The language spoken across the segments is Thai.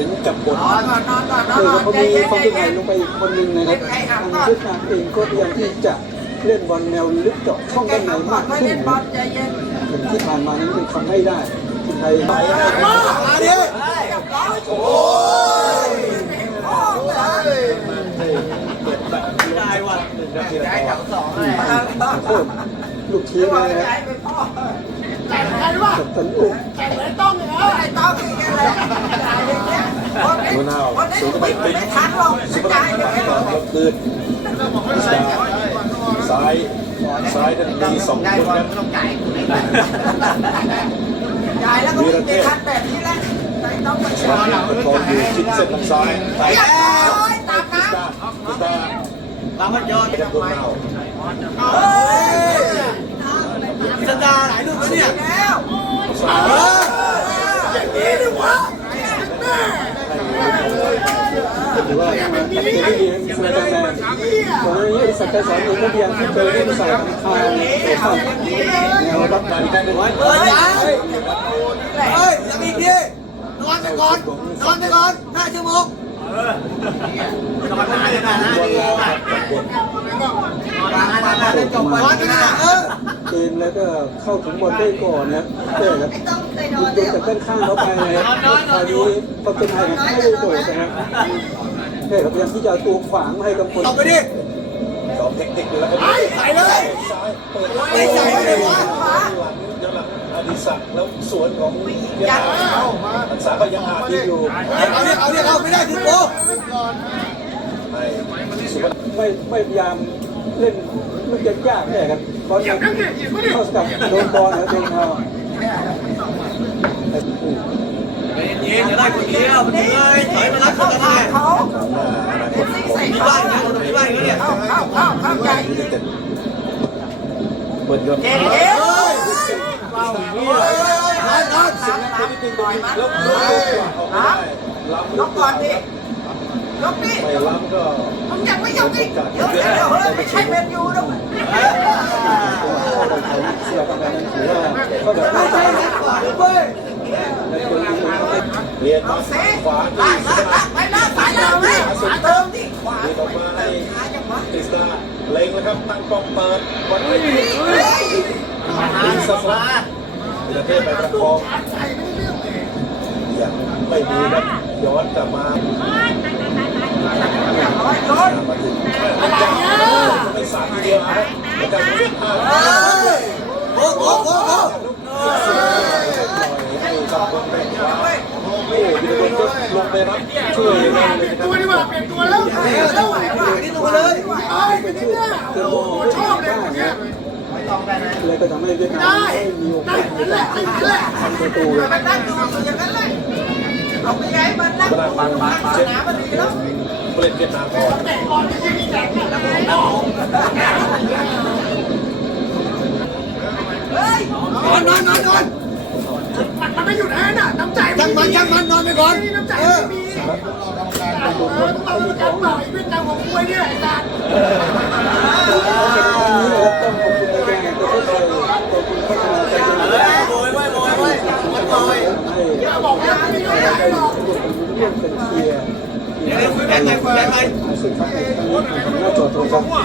ถึงจับบทนอนก่อเขามีเย็นความใจเป็นใหเย็ญ่นลงไปอีกคนหนึ่งนะครับทางเวียดนามเองก็พยายามที่จะเล่นบอลแนวลึกเจาะช่องด้านในมากขึ้นนบอลใจเย็นที่ผ่านมานั้นยังทำไม่ได้ทีมไทยไปแล้วมาดิเปิดแบบได้ว่ะหนึ่งนาทีละสองเลยลูกทีมไม่เลยไหวนะไปพ่อกับตันอุกไม่ต้องอีกแล้ว คนนี้คนนี้วิ่งไม่ทันหรอกสุภจ่าลัยกษเดี๋ยวต่อรู้คืนซ้ายซ้ายนั้นมีสองคนครับจ่ายแล้วก็ม่ทันแบบนี้แหละต้องไปสช้าวัสดีประคองอยู่ชิดเส้นทางซ้ายไปเรียบร้อยตามนะตาพิสตาตามมันย้อดจะโดนเน่าเฮ้ยสตาร์หลายลูกแล้วเนี่ยแล้วหรือว่าเป็นที่ดีสมัยก่อนแม่ สักการสอนเองก็พยายามที่จะเล่นสายทางทางฝั่งแนวรับมาอีกครั้งหนึ่งไว้เฮ้ยยังเฮ้ยยังมีทีนอนไปก่อนนอนไปก่อนห้าชั่วโมงนอนนานนานนานบอลดีรอครับจับบทนานนานนานจบไป แล้วก็เข้าถึงบอลได้ก่อนนะเออครับไม่ต้องไปนยิองนโดเดี๋นยวจากด้านข้างเขาไปนะครับคราวนี้ก็เป็นไทยไม่ได้โดดนะครับเฮ้ยพยายามที่จะตัวขวางให้กำพลเอาไปดิสองเทคนิคอยู่แล้วครับใส่เลยซ้ายเปิดไม่ใส่เลยวะหลังเดี๋ยวหลังอดิศักดิ์แล้วสวนของเวียดนามรักษาก็ยังอาจอยู่เอาเนี่ยเอาเนี่ยเอาไม่ได้ถึงโกให้สุภาพไม่ไม่พยายามเล่น ลูกยากๆเนี่ยครับบอลเข้าสกัดโดนบอลแล้วโดนเขาเย็นจะได้คนเดียวมันเลยถอยมารับคนละทาทางเขาหน้าอนาคตของมีบ้านนะคนมีบ้านก็เนี่ยเข้าเข้าเข้าเข้าใจยูไนเต็ดเปิดยนต์เก่งเก่งนอนนอนตามตามปล่อยมันแล้วแล้วยกออกไม่ได้ล้ำยกก่อนดิ ยกดิไม่ล้ำก็มึงยังไม่ยกดิเดี๋ยวเดี๋ยวเฮ้ยไม่ใช่เป็นยูนะเสียกำลังนั้นถือว่าเขาแบบน่าใจในคนนี้เขาเป็นเรียนเอามาสิขวาลาที่กลากลากไปหน้าสายเราเลยขวาเติมดิขวาเรียนออกมขาจังวะคริสตาเล็งแล้วครับตั้งป้อมเปิดบอลไม่ดีเฮ้ยดีสัสละวินาเทพไปประคองยังไม่มีครับย้อนกลับมา ร้อยโดนมาถึงไม่สามทีเดียวครับอาจารย์ไม่พลาดโอ้โหโอ้โหให้กับคนเป็นขวาโอ้วินาทีก็ลงไปรับช่วยเลยนะครับตัวดีกว่าเปลี่ยนตัวแล้วเออต้องไหวว่ะนี่ตัวเลยไอ้เป็นที่เนี่ยโอ้โหชอบเลยคนเนี้ยเลยก็ทำให้เวียดนามไม่มีโอกาสในการทำประตูเลยมันนั่งดูอย่างนั้นเลยเอาไปย้ายมันนั่งเวลาง ปเล่นเวียดนามก่อนแต่ก่อนไม่ใช่มีแต่เนี่ยนะเฮ้ยนอนนอนนอนนอนมันไม่หยุดแอนน่ะน้ำใจช่างมันช่างมันนอนไปก่อนน้ำใจเอไม่อมีเออต้องเอาลูกจังหวะไอ้เวียดนามของมวยเนี่ยไอ้ตว์วันนี้นะครับต้องขอบคุณอาจารย์ประเทศไทยขอบคุณพัฒนาใจจนเฮ้ยโวยโวยโวยโวยมันโวยให้อย่าบอกนะไม่ได้หรอก วันเดี๋ยวเดี๋ยวคุยแบงค์ไปไห้ทั้งหน้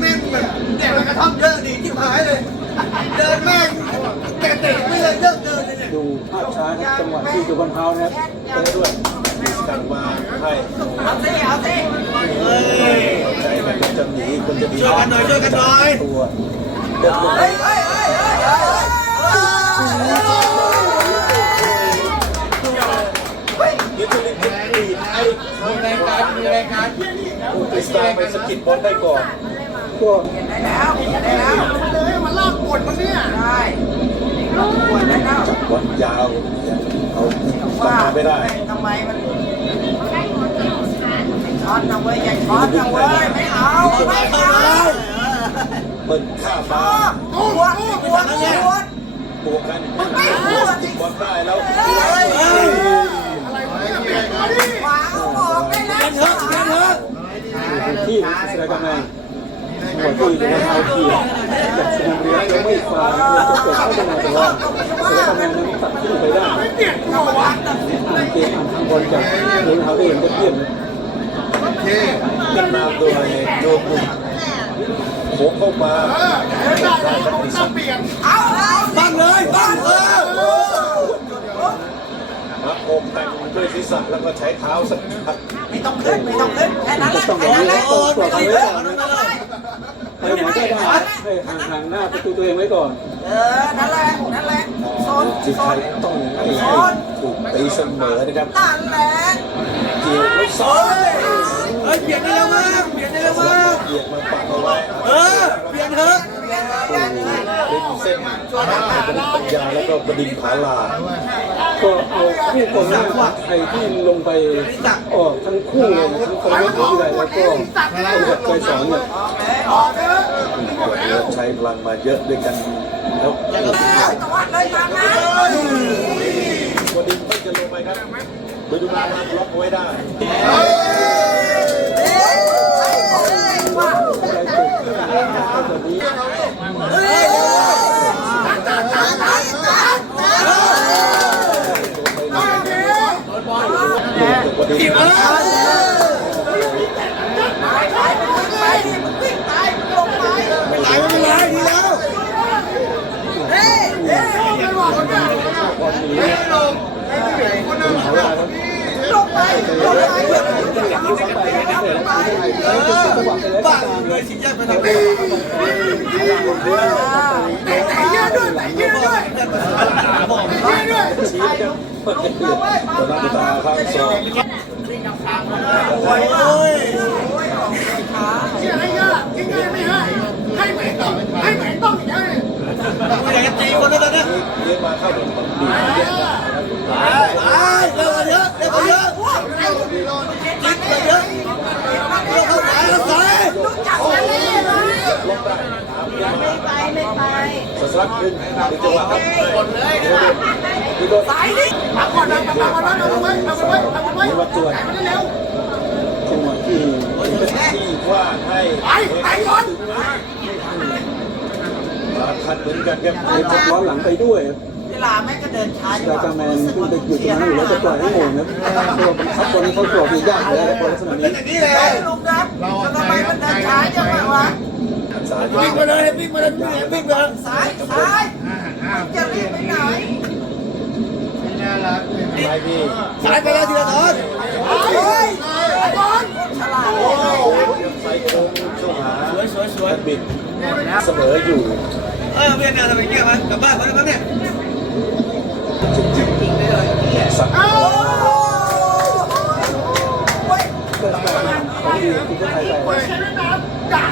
แม่งแบบเนี่ยมันกระท่อมเยอะดีที่หายเลย เดินแม่งเตะเตะไม่เลยเลิกเดินเลยเนี่ยดูภาพช้าจังหวะที่อยู่บนเท้านะครับเตะด้วยกลับมาให้เอาสิเอาสิเฮ้ยใจมันจะหนีคนจะหนีช่วยกันหน่อยช่วยกันหน่อยตัวเดินลงไปเฮ้ยเฮ้ยเฮ้ยเฮ้ย มีรายการมีรายการคริสตาไปสกิดบอลได้ก่อนก็ได้แล้วได้แล้วเลยมันลากปวดมันเนี่ยได้ปวดได้แล้วบอลยาวเอาทำว่าไม่ได้ทำไมมันช็อตนะเว้ยอย่ช็อตนะเว้ยไม่เอาไม่เอาเปิดข้าชมาปวดปวดปวดบวกกันจิกบอลได้แล้ว ขวาเอาออกได้แล้วดินเถอะเดินเถอะที่สลายกำลังมงหวที่โดนเอาเกียร์จากสนามเรียนแล้วไม่ฟาวจะเกิดเข้ามาต่ว่าสถานการณ์นั้นตัดขึ้นไปได้เกมอ่านทางบอลจากโดนเขาเห็นก็เยี่ยมเลยกันมาโดยโดนบุกโผล่เข้ามาได้ครับอดิศักดิ์เอาเอาบังเลยบังเออมาโอมแต่งด้วยศีรษะแล้วก็ใช้เท้าสัก ต้องขึ้นไม่ต้องขึ้นแค่นั้นแหละต้องแค่ร้อนั้นนแหละต้องปลอบไม่ไว้ต้องก่อนขึ้นให้หมอได้ให้ห่างๆหน้าประตูตัวเองไว้ก่อน เออ นั่นแหละ นั่นแหละโซนจิตโซไทนยต้องให้ถูกตีเสมอนะครับนั่นแหละเกี่ยวแล้วซ้อนเฮ้ยเปลี่ยนได้แล้วมั้งเปลี่ยนได้แล้วมั้งเกียดมาปักเอาไว้เออเปลี่ยนเถอะริม เส้นเป็นปัญญาแล้วก็บดินผาลา ก็เอาคู่กองหน้าไทยที่ลงไปออกทั้งคู่เลยทั้งคนเล่นที่ไรแล้วก็เอาแบบใจสอนเนี่ยใช้พลังมาเยอะด้วยกันแล้วตะวันเลยมานะบดินไม่จะลงไปครับไปดูมาล็อกไว้ได้เฮ้ยใช่เลยว่าอะไรเกิดขึ้นแบบนี้เฮ้ยบดินตายตายมันวิ่งไปดิมันวิ่งตายมันลงไปตายไม่เป็นไรดีแล้ว เฮ้ยเฮ้ยวันนี้หาเวลาแล้วลงไปลงไปเพื่อนจะหลังที่ซ้ำไปไม่ได้เลยนะไม่ได้เลยจังหวะไปแล้วบ้าเลยสิแยกไปทางไหนแต่เยอะด้วยแต่เยอะด้วยชี้ครับเปิดเดือดตอนนั้นตาข้างสอง โอ้ยเชื่อให้เยอะกินเงินไม่ให้ ให้เหมต้องให้ไหมต้องอย่างนี้กูอยากจะตีคนแล้วตอนนี้เลี้ยงมาเข้าโดนตบดีเยอะครับตายเร็วกว่าเยอะเร็วกว่าเยอะจิกกว่าเยอะเร็วเข้าไปแล้วซ้ายรู้จักกันเลยเลยล็อกได้ตามเลยงมาไปไม่ไปสัสลักขึ้นถึงจังหวะครับคือโดน สายดิมาก่อนนะมาก่อนนะเอาไว้เอาไว้เอาไว้มีวัดจวนแต่มันเร็วจังหวะที่ที่ว่าให้ไปไปก่อนมาคันเหมือนกันครับไอ้พักร้อนหลังไปด้วยเวลาแม่ก็เดินช้าดากาแมนขึ้นไปอยู่ตรงนั้นอยู่แล้วจะปล่อยให้โหนนะตัวบังคับคนนี้เขากรอบยากเลยคนลักษณะนี้อย่างนี้เลยลุงครับทำไมมันเดินช้าจังวะสายวิ่งไปเลยวิ่งไปเลยวิ่งไปเลยสายสายมันจะรีบไปไหน สายพี่สายไปแล้วทีละตอนเฮ้ยก่อนฉลาดสายโค้งเข้าหาสวยสวยสวยบิดเสมออยู่ เออเวียนเนี่ยทำไมเงี้ยมากลับบ้านมาแล้วครับเนี่ยสักเอาก็ทำแบบนั้นเขาดีคุณก็ไทยไปไปใช้น้ำดักตอนนี้แต่จะไม่ตรงประตูแล้วไม่เลือกที่จะเล่นกับเวลาได้อยู่ในแล้วไม่ต้องรีบเล่นเลยโอกาสของเวียดนามก็จะมีอยู่ บ้าง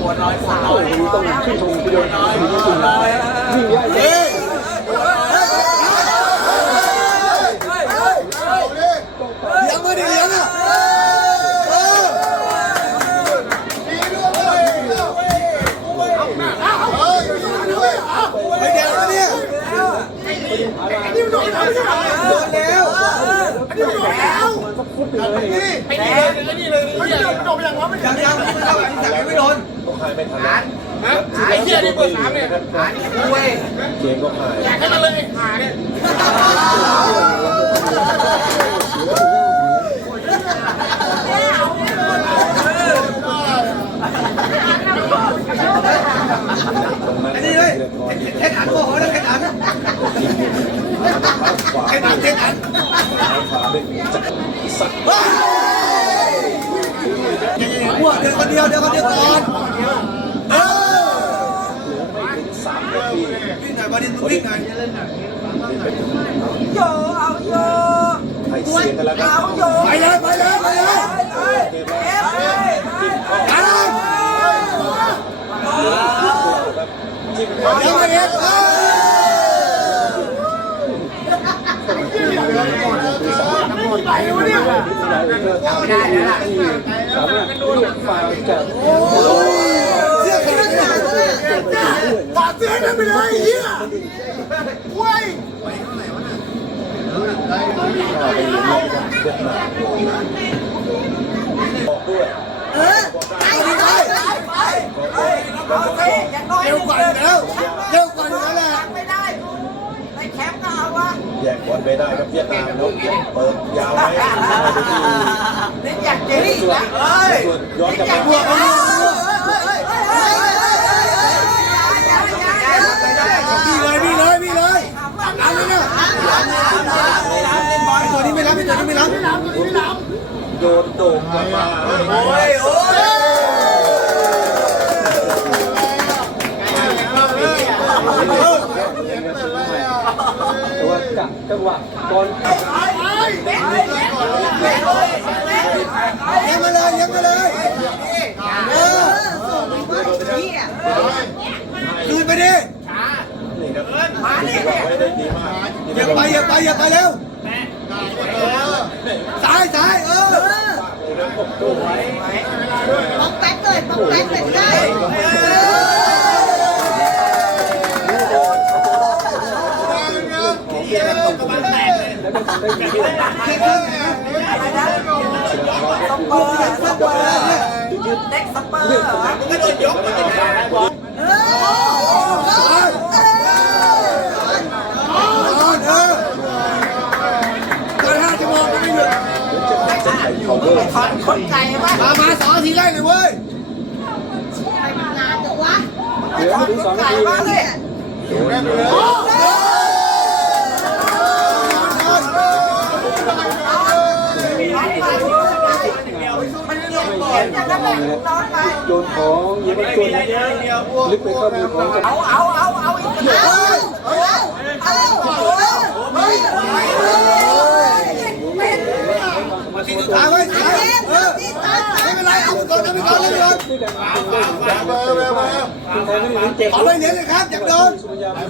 ปวดรอยสาวโอ้โหต้องชื่ นึ่งเลยนี่ไอ้นี่เลยไอ้นี่เลยไม่โดนโดนอย่างวะไม่โดยังนยังไม่โดนไอ้สักยังไม่โดนต้องหายไม่ทันไอ้เหี้ยนี่เปิดสามเนี่ยเกมก็หายอยากให้มันเลยหาเนี่ย อันนี้เลยแค่ฐานโอ้โหแล้วแค่ฐาน ขวา แค่ฐานแค่ฐาน ขาเป็นจักรสัก หัวเดินคนเดียวเดินคนเดียวก่อนเออ ไม่ถึงสามนาที วิ่ง หน่อยบอดินวิ่งหน่อยโยเอาโยให้เสียงกันแล้วครับเอาโยไปเลยไปเลยไปเลยเกมแรกเอฟเลยอ่าจิ้มเข้าเดี๋ยวไปเองเออไปวะเนี่ยสามารถลูกฟาวจาก เสื้อขาด ไปถึงด้วย ปาด เสื้อนั่นไปเลยเฮียเว้ยบอกด้วยเออไปไปไปไปเอาสิอย่างน้อยเร็วกว่าอยู่แล้วเร็วกว่าอยู่แล้วแหละไม่ได้ไปแคมป์ก็เอาวะแย่งบอลไปได้ครับเวียดนามแล้วเปิดยาวไหมนี่อยากเจ๊นะส่วนย้อนกลับอย ไอตัวนี้ไม่รับไอตัวนี้ไม่รับโยนโด่งกลับมาโอ้ยโอ้ยต่ว่าจังจังหวะตอนเลี้ยงมาเลยเลี้ยงมาเลยเออคืนไปดินี่ครับมาเนี่ยไว้ได้ดีมากอย่าไปอย่าไปอย่าไปเร็วซ้ายซ้ายเออปองแป๊กเลยปองแป๊กเลยได้แล้วก็ทำได้ดีด้วยสเปอร์สเปอร์เด็กสเปอร์ก็โดนยกมาเลยนะเออน เขาเพิ่มถอนคนไก่วะมามาสองนาทีแรกเลยเว้ยไปนานจังวะเหลือไม่ถึงสองนาทีมาเลยมันเกี่ยวเกี่ยวจะทำแบบนอนไปโยนของยิงไปตัวนี้ลึกไปเข้ามือของกับเอาเอาเอาเอาอีกเอาเอาเอาเป็น ทีสุดท้ายไว้ท้ายเออไม่เป็นไรเอาไปก่อนเอาไปก่อนเลยก่อน ด้วยกันได้ถึงจังเลยคุณไทยไม่ถึงเจ็บ ขอไปเหรียญเลยครับอยากโดนสุริยาแบ็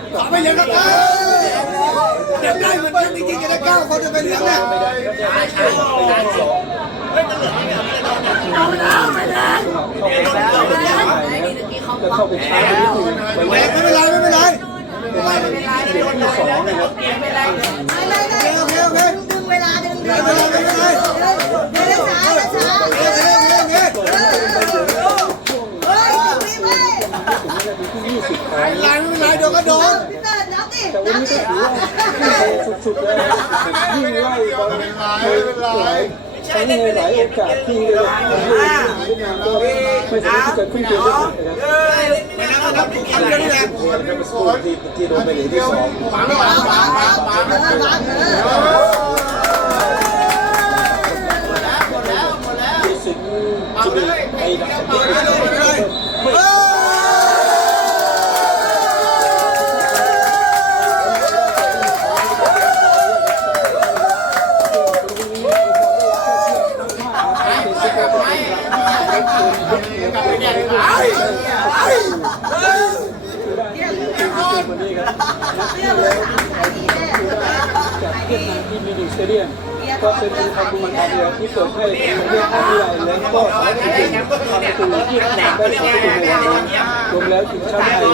คขอไปเหรียญครับเดี๋ยวได้เหมือนกันจริงๆจะได้เก้าคนจะไปเหรียญเนี่ยไม่ได้ครับจะได้ใช้สองจะเข้าไปชาร์จนิดนึงไปไม่แล้เป็นไรไม่เป็นไรเดี๋ยวที่สองนะครับโอเคโอเคดึงเวลาดึงดึงไม่เป็นไรไม่เป็นไรเดินช้าเดินช้า ไม่เป็นไรไม่เป็นไรโดนก็โดนพี่เติร์นับดิแต่วันนับนี้ดิก็ถือว่าสุดๆเลยยิ่งไล่บอลเลยทั้งในหลายโอกาสที่เลยเวียดนามก็ไม่สามารถที่จะขึ้นเกมได้นะครับไม่นับนะครับทุกคนเลยนี่แหละคนครับเป็นสกูที่ที่โดนไปเหรียญที่สองวางวางวางวางวางวางเออมีสิงจุดไอ้ดับไม่โดนไม่เป็นไรเอ ครับนัดที่แล้วจากเวียดนามที่มินิสเตเดียนก็เป็นทางบุมันทางเรือที่เปิดให้เรื่องอะไรแล้วก็สามารถทำประตูที่ได้สองประตูในวันนั้รวมแล้วทีมชาติไทย